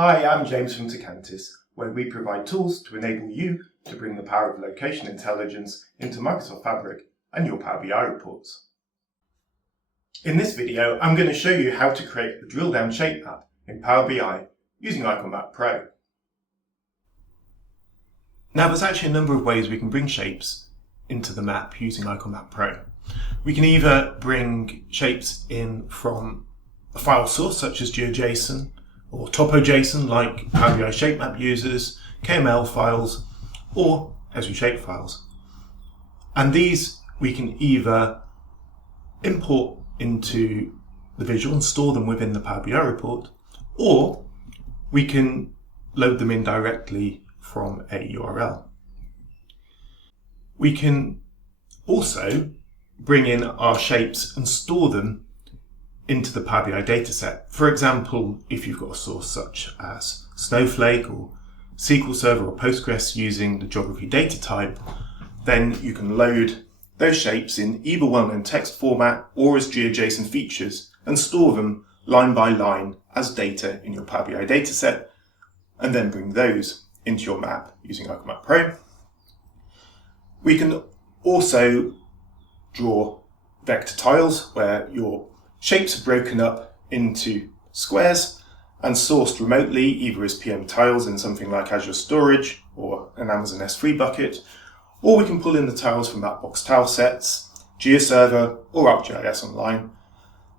Hi, I'm James from Tecantis, where we provide tools to enable you to bring the power of location intelligence into Microsoft Fabric and your Power BI reports. In this video, I'm going to show you how to create a drill-down shape map in Power BI using Icon Map Pro. Now, there's actually a number of ways we can bring shapes into the map using Icon Map Pro. We can either bring shapes in from a file source such as GeoJSON, or TopoJSON like Power BI Shape Map uses, KML files, or Esri Shape Files. And these we can either import into the visual and store them within the Power BI report, or we can load them in directly from a URL. We can also bring in our shapes and store them into the Power BI dataset. For example, if you've got a source such as Snowflake or SQL Server or Postgres using the geography data type, then you can load those shapes in either well-known text format or as GeoJSON features and store them line by line as data in your Power BI dataset, and then bring those into your map using Icon Map Pro. We can also draw vector tiles where your shapes are broken up into squares and sourced remotely, either as PM tiles in something like Azure Storage or an Amazon S3 bucket, or we can pull in the tiles from Mapbox tile sets, GeoServer, or ArcGIS Online,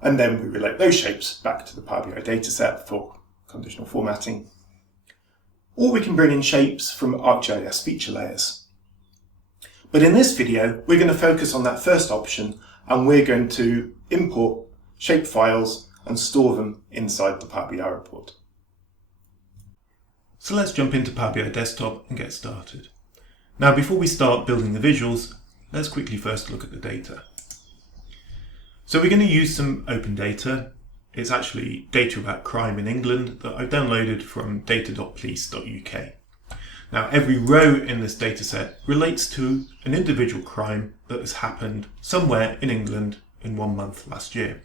and then we relate those shapes back to the Power BI dataset for conditional formatting. Or we can bring in shapes from ArcGIS feature layers. But in this video, we're going to focus on that first option, and we're going to import shape files and store them inside the Power BI report. So let's jump into Power BI Desktop and get started. Now, before we start building the visuals, let's quickly first look at the data. So we're going to use some open data. It's actually data about crime in England that I've downloaded from data.police.uk. Now, every row in this dataset relates to an individual crime that has happened somewhere in England in 1 month last year.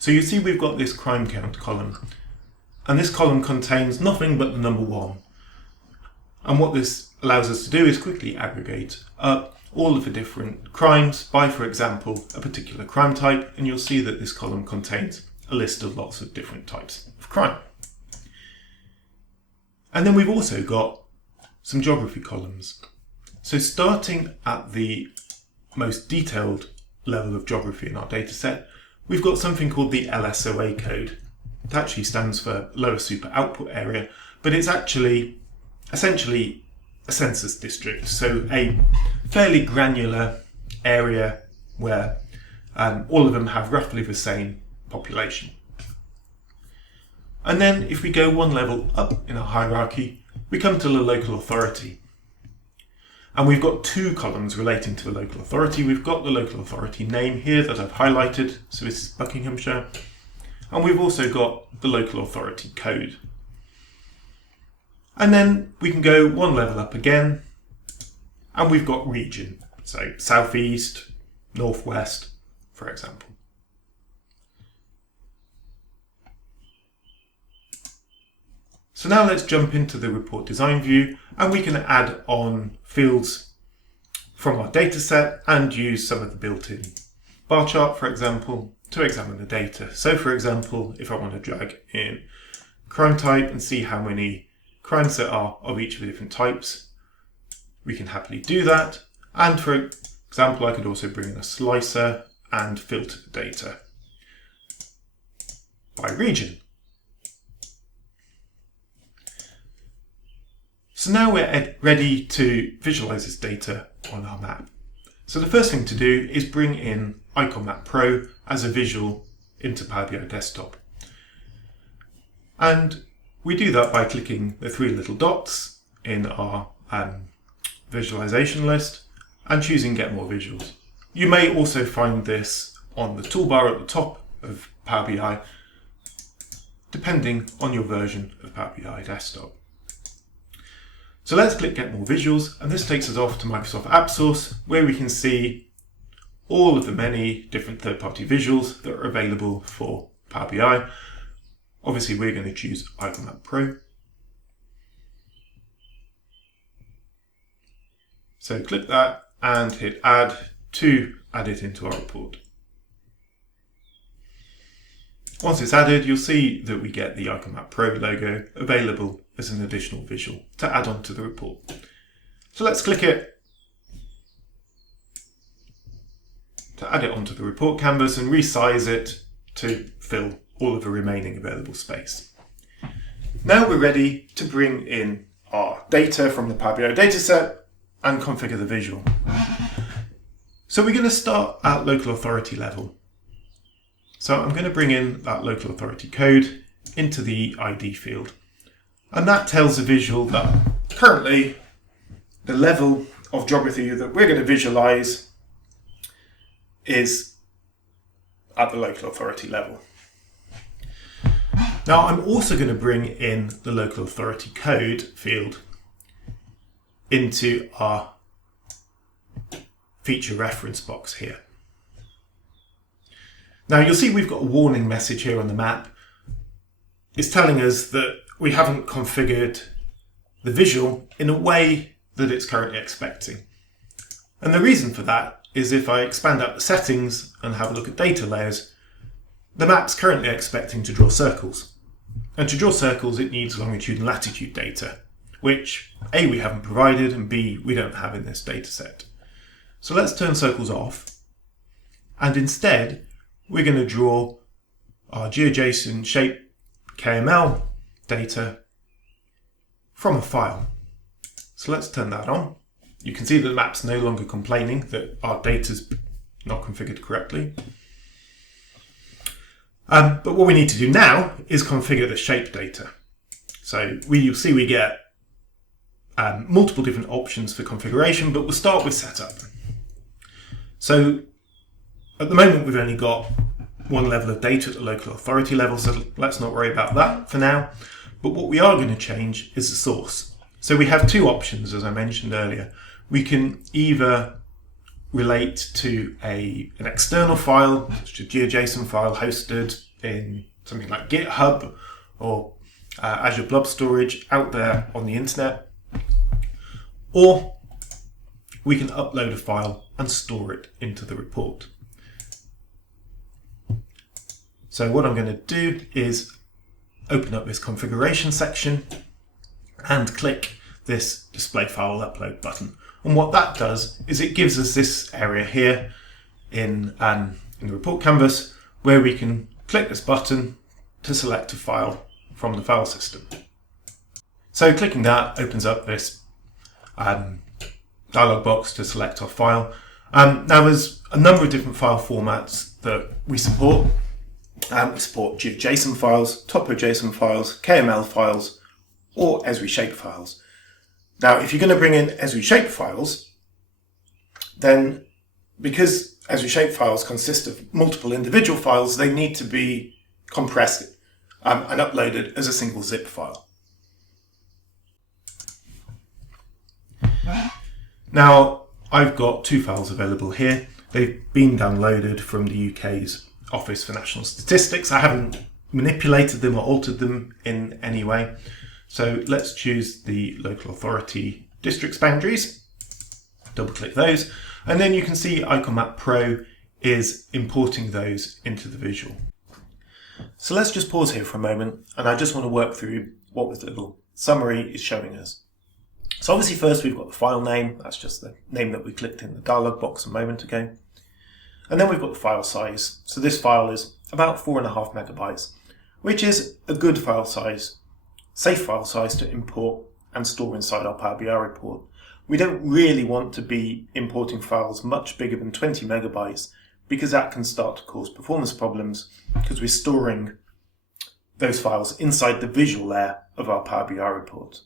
So you see we've got this crime count column, and this column contains nothing but the number 1. And what this allows us to do is quickly aggregate up all of the different crimes by, for example, a particular crime type, and you'll see that this column contains a list of lots of different types of crime. And then we've also got some geography columns. So starting at the most detailed level of geography in our dataset, we've got something called the LSOA code. It actually stands for Lower Super Output Area, but it's actually essentially a census district, so a fairly granular area where all of them have roughly the same population. And then if we go one level up in our hierarchy, we come to the local authority. And we've got 2 columns relating to the local authority. We've got the local authority name here that I've highlighted, so this is Buckinghamshire. And we've also got the local authority code. And then we can go one level up again, and we've got region, so southeast, northwest, for example. So now let's jump into the report design view, and we can add on fields from our dataset and use some of the built-in bar chart, for example, to examine the data. So for example, if I want to drag in crime type and see how many crimes there are of each of the different types, we can happily do that. And for example, I could also bring in a slicer and filter the data by region. So now we're ready to visualize this data on our map. So the first thing to do is bring in Icon Map Pro as a visual into Power BI Desktop. And we do that by clicking the 3 little dots in our visualization list and choosing Get More Visuals. You may also find this on the toolbar at the top of Power BI, depending on your version of Power BI Desktop. So let's click Get More Visuals, and this takes us off to Microsoft App Source, where we can see all of the many different third-party visuals that are available for Power BI. Obviously, we're going to choose Icon Map Pro So click that and hit add to add it into our report. Once it's added, you'll see that we get the IconMap Pro logo available as an additional visual to add on to the report. So let's click it to add it onto the report canvas and resize it to fill all of the remaining available space. Now we're ready to bring in our data from the Power BI dataset and configure the visual. So we're going to start at local authority level. So I'm going to bring in that local authority code into the ID field. And that tells the visual that currently the level of geography that we're going to visualize is at the local authority level. Now I'm also going to bring in the local authority code field into our feature reference box here. Now you'll see we've got a warning message here on the map. It's telling us that we haven't configured the visual in a way that it's currently expecting. And the reason for that is if I expand out the settings and have a look at data layers, the map's currently expecting to draw circles. And to draw circles, it needs longitude and latitude data, which A, we haven't provided, and B, we don't have in this data set. So let's turn circles off, and instead, we're going to draw our GeoJSON shape KML data from a file. So let's turn that on. You can see that the map's no longer complaining that our data's not configured correctly. But what we need to do now is configure the shape data. So you'll see we get multiple different options for configuration, but we'll start with setup. So at the moment we've only got one level of data at the local authority level, so let's not worry about that for now. But what we are going to change is the source. So we have two options, as I mentioned earlier. We can either relate to an external file, such as a GeoJSON file hosted in something like GitHub or Azure Blob Storage out there on the internet, or we can upload a file and store it into the report. So what I'm going to do is open up this configuration section and click this display file upload button. And what that does is it gives us this area here in the report canvas where we can click this button to select a file from the file system. So clicking that opens up this dialog box to select our file. Now there's a number of different file formats that we support. We support GeoJSON files, TopoJSON files, KML files, or Esri Shape files. Now, if you're going to bring in Esri Shape files, then because Esri Shape files consist of multiple individual files, they need to be compressed and uploaded as a single zip file. Now, I've got two files available here. They've been downloaded from the UK's Office for National Statistics. I haven't manipulated them or altered them in any way. So let's choose the local authority district's boundaries, double click those, and then you can see IconMap Pro is importing those into the visual. So let's just pause here for a moment, and I just want to work through what this little summary is showing us. So obviously first we've got the file name, that's just the name that we clicked in the dialog box a moment ago. And then we've got the file size. So this file is about 4.5 megabytes, which is a good file size, safe file size to import and store inside our Power BI report. We don't really want to be importing files much bigger than 20 megabytes because that can start to cause performance problems because we're storing those files inside the visual layer of our Power BI report.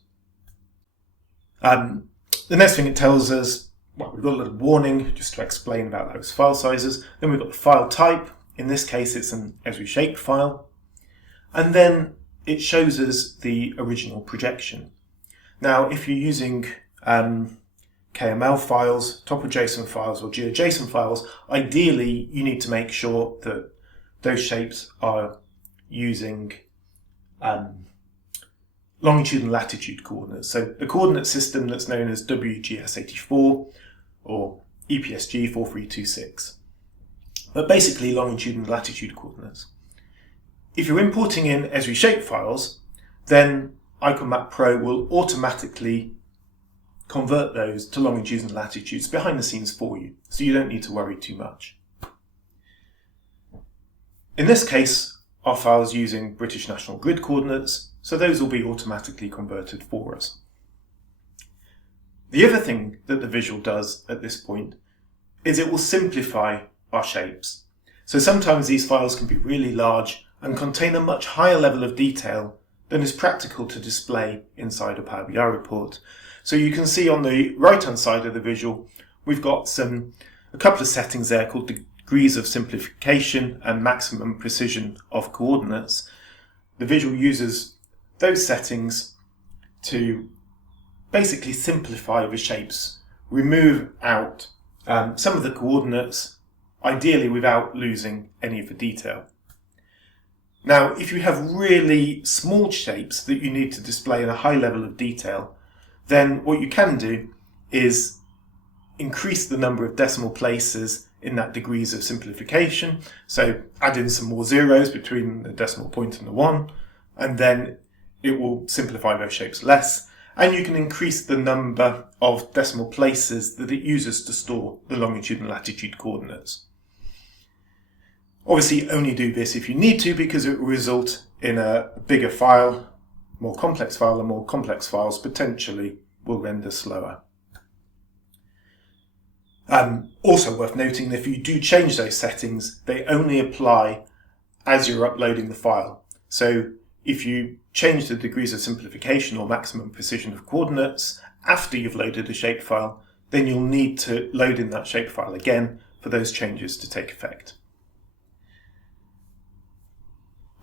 The next thing it tells us, well, we've got a little warning just to explain about those file sizes. Then we've got the file type. In this case, it's an Esri Shape file. And then it shows us the original projection. Now, if you're using KML files, TopoJSON files, or GeoJSON files, ideally you need to make sure that those shapes are using longitude and latitude coordinates. So the coordinate system that's known as WGS84 or EPSG 4326. But basically longitude and latitude coordinates. If you're importing in Esri Shape Files, then IconMap Pro will automatically convert those to longitudes and latitudes behind the scenes for you, so you don't need to worry too much. In this case, our file is using British National Grid coordinates, so those will be automatically converted for us. The other thing that the visual does at this point is it will simplify our shapes. So sometimes these files can be really large and contain a much higher level of detail than is practical to display inside a Power BI report. So you can see on the right hand side of the visual we've got a couple of settings there called degrees of simplification and maximum precision of coordinates. The visual uses those settings to basically simplify the shapes, remove out some of the coordinates, ideally without losing any of the detail. Now, if you have really small shapes that you need to display in a high level of detail, then what you can do is increase the number of decimal places in that degrees of simplification. So add in some more zeros between the decimal point and the 1, and then it will simplify those shapes less. And you can increase the number of decimal places that it uses to store the longitude and latitude coordinates. Obviously, only do this if you need to, because it will result in a bigger file, more complex file, and more complex files potentially will render slower. Also worth noting that if you do change those settings, they only apply as you're uploading the file. So if you change the degrees of simplification or maximum precision of coordinates after you've loaded a shapefile, then you'll need to load in that shapefile again for those changes to take effect.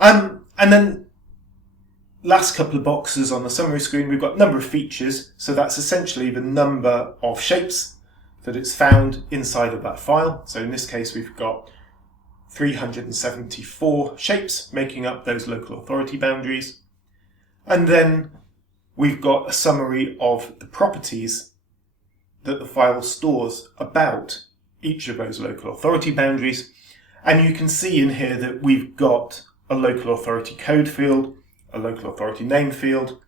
And then last couple of boxes on the summary screen, we've got number of features. So that's essentially the number of shapes that it's found inside of that file. So in this case, we've got 374 shapes making up those local authority boundaries. And then we've got a summary of the properties that the file stores about each of those local authority boundaries. And you can see in here that we've got a local authority code field, a local authority name field,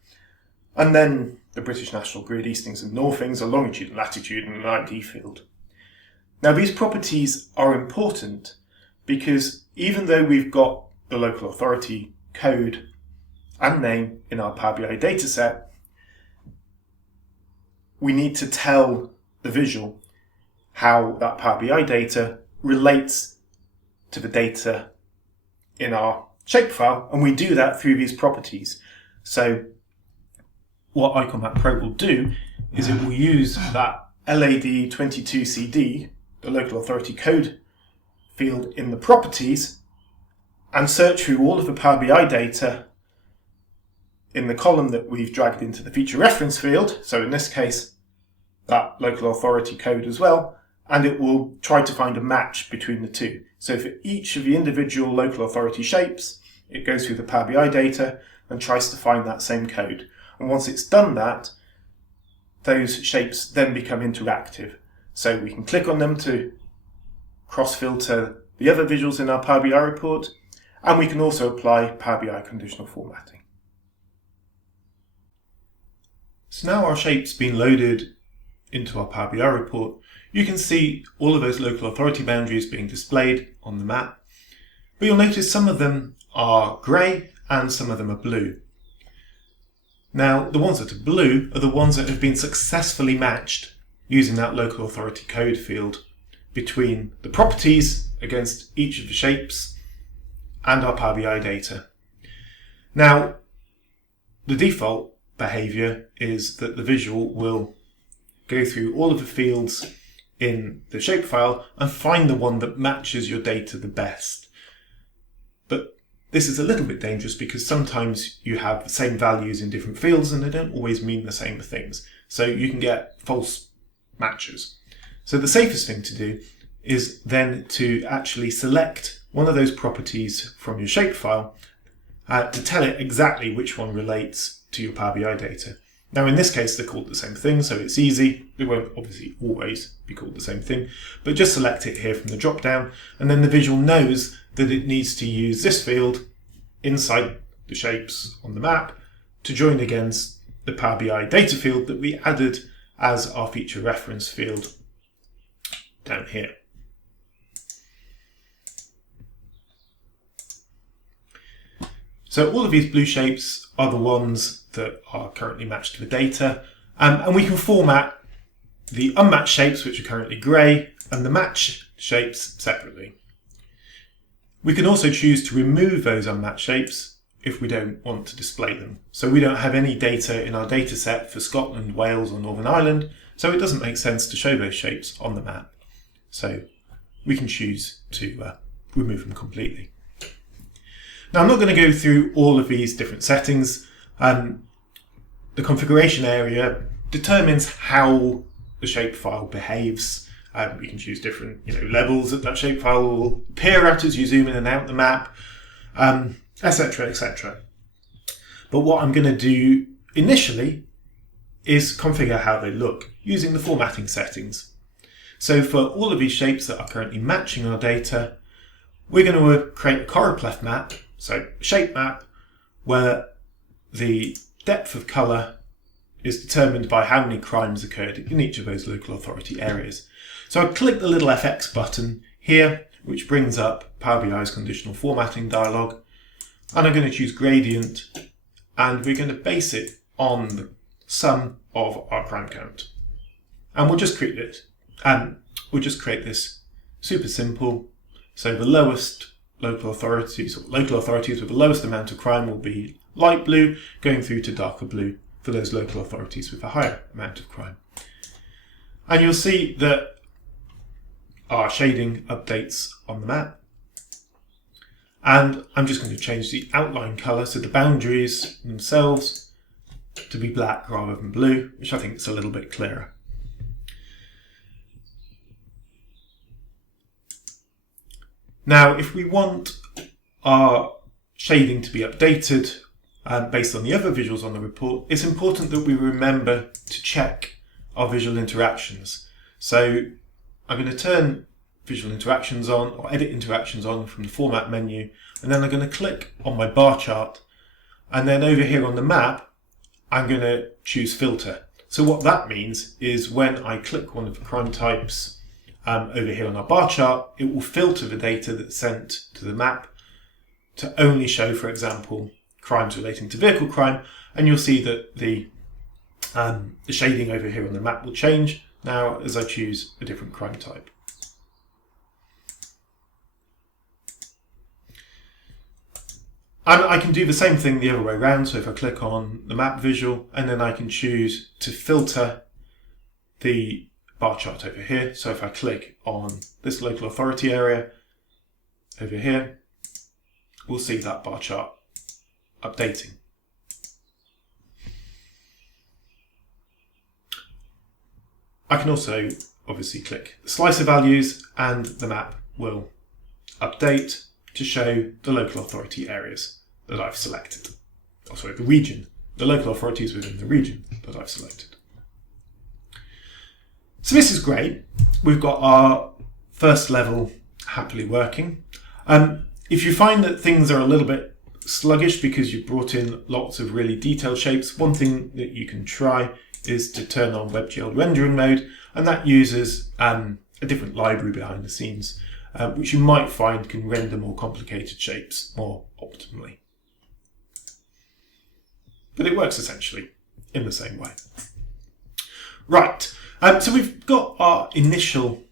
and then the British National Grid Eastings and Northings, a longitude and latitude, and an ID field. Now these properties are important because even though we've got the local authority code and name in our Power BI dataset, we need to tell the visual how that Power BI data relates to the data in our shapefile, and we do that through these properties. So what IconMap Pro will do is it will use that LAD22CD, the local authority code field in the properties, and search through all of the Power BI data in the column that we've dragged into the feature reference field, so in this case that local authority code as well, and it will try to find a match between the two. So for each of the individual local authority shapes, it goes through the Power BI data and tries to find that same code. And once it's done that, those shapes then become interactive. So we can click on them to cross-filter the other visuals in our Power BI report, and we can also apply Power BI conditional formatting. So now our shape's been loaded into our Power BI report, you can see all of those local authority boundaries being displayed on the map, but you'll notice some of them are grey and some of them are blue. Now, the ones that are blue are the ones that have been successfully matched using that local authority code field between the properties against each of the shapes and our Power BI data. Now, the default behavior is that the visual will go through all of the fields in the shapefile and find the one that matches your data the best. But this is a little bit dangerous because sometimes you have the same values in different fields and they don't always mean the same things. So you can get false matches. So the safest thing to do is then to actually select one of those properties from your shapefile to tell it exactly which one relates to your Power BI data. Now in this case they're called the same thing, so it's easy. It won't obviously always be called the same thing, but just select it here from the drop down, and then the visual knows that it needs to use this field inside the shapes on the map to join against the Power BI data field that we added as our feature reference field down here. So all of these blue shapes are the ones that are currently matched to the data, and we can format the unmatched shapes, which are currently grey, and the matched shapes separately. We can also choose to remove those unmatched shapes if we don't want to display them. So we don't have any data in our data set for Scotland, Wales or Northern Ireland, so it doesn't make sense to show those shapes on the map. So we can choose to remove them completely. Now I'm not going to go through all of these different settings. The configuration area determines how the shapefile behaves. We can choose different levels that shapefile will appear at as you zoom in and out the map, etc, etc. But what I'm going to do initially is configure how they look using the formatting settings. So for all of these shapes that are currently matching our data, we're going to create a choropleth map, so a shape map where the depth of colour is determined by how many crimes occurred in each of those local authority areas. So I click the little FX button here, which brings up Power BI's conditional formatting dialog, and I'm going to choose gradient, and we're going to base it on the sum of our crime count. And we'll just create it. We'll just create this super simple. So the lowest local authorities, or local authorities with the lowest amount of crime, will be light blue, going through to darker blue for those local authorities with a higher amount of crime. And you'll see that our shading updates on the map. And I'm just going to change the outline colour, so the boundaries themselves, to be black rather than blue, which I think is a little bit clearer. Now, if we want our shading to be updated based on the other visuals on the report, it's important that we remember to check our visual interactions. So I'm going to turn visual interactions on, or edit interactions on, from the format menu, and then I'm going to click on my bar chart, and then over here on the map I'm going to choose filter. So what that means is when I click one of the crime types over here on our bar chart, it will filter the data that's sent to the map to only show, for example, crimes relating to vehicle crime, and you'll see that the shading over here on the map will change now as I choose a different crime type. And I can do the same thing the other way around, so if I click on the map visual, and then I can choose to filter the bar chart over here. So if I click on this local authority area over here, we'll see that bar chart updating. I can also obviously click the slicer values, and the map will update to show the local authority areas that I've selected. Oh, sorry, the region, the local authorities within the region that I've selected. So this is great. We've got our first level happily working. If you find that things are a little bit sluggish because you've brought in lots of really detailed shapes, one thing that you can try is to turn on WebGL rendering mode, and that uses a different library behind the scenes, which you might find can render more complicated shapes more optimally. But it works essentially in the same way. Right, so we've got our initial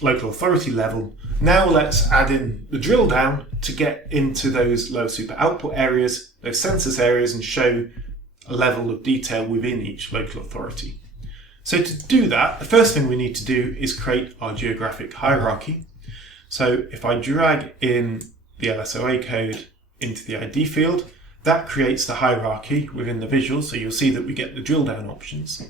local authority level. Now let's add in the drill down to get into those lower super output areas, those census areas, and show a level of detail within each local authority. So to do that, the first thing we need to do is create our geographic hierarchy. So if I drag in the LSOA code into the ID field, that creates the hierarchy within the visual, so you'll see that we get the drill down options.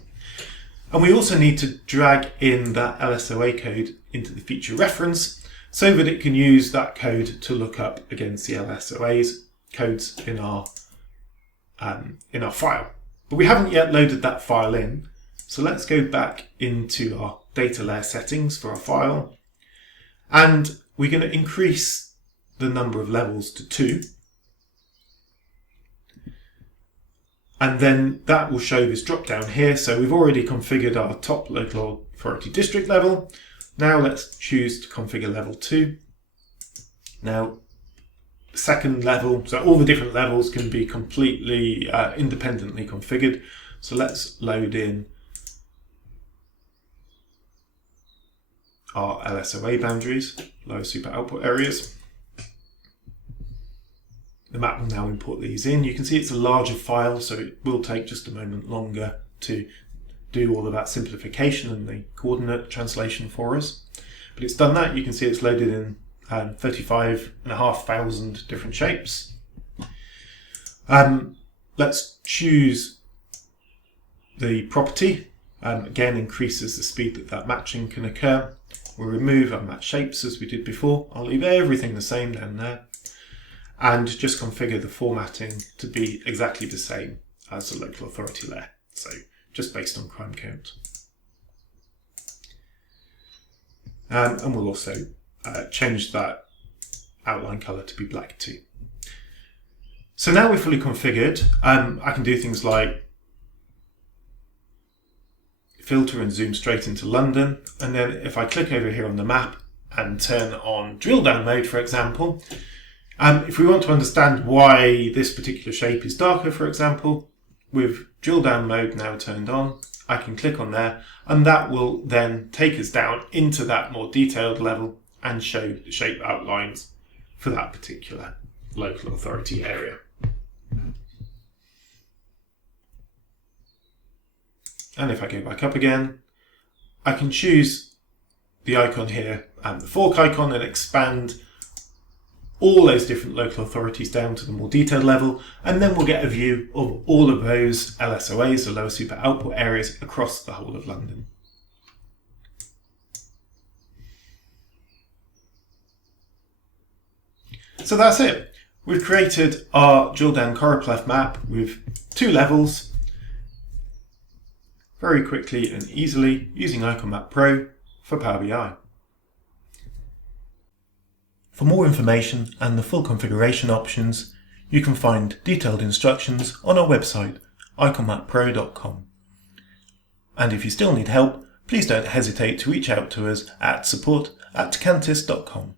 And we also need to drag in that LSOA code into the feature reference so that it can use that code to look up against the LSOA's codes in our in our file. But we haven't yet loaded that file in. So let's go back into our data layer settings for our file. And we're going to increase the number of levels to 2. And then that will show this drop down here. So we've already configured our top local authority district level. Now let's choose to configure level 2. Now, second level, so all the different levels can be completely independently configured. So let's load in our LSOA boundaries, lower super output areas. The map will now import these in. You can see it's a larger file, so it will take just a moment longer to do all of that simplification and the coordinate translation for us. But it's done that. You can see it's loaded in 35,500 different shapes. Let's choose the property. Again, increases the speed that matching can occur. We'll remove unmatched shapes as we did before. I'll leave everything the same down there. And just configure the formatting to be exactly the same as the local authority layer. So just based on crime count. And we'll also change that outline color to be black too. So now we're fully configured. I can do things like filter and zoom straight into London. And then if I click over here on the map and turn on drill down mode, for example, if we want to understand why this particular shape is darker, for example, with drill down mode now turned on, I can click on there and that will then take us down into that more detailed level and show the shape outlines for that particular local authority area. And if I go back up again, I can choose the icon here and the fork icon and expand all those different local authorities down to the more detailed level, and then we'll get a view of all of those LSOAs, the lower super output areas, across the whole of London. So that's it. We've created our drill down choropleth map with 2 levels very quickly and easily using Icon Map Pro for Power BI. For more information and the full configuration options, you can find detailed instructions on our website, iconmappro.com. And if you still need help, please don't hesitate to reach out to us at support@cantis.com.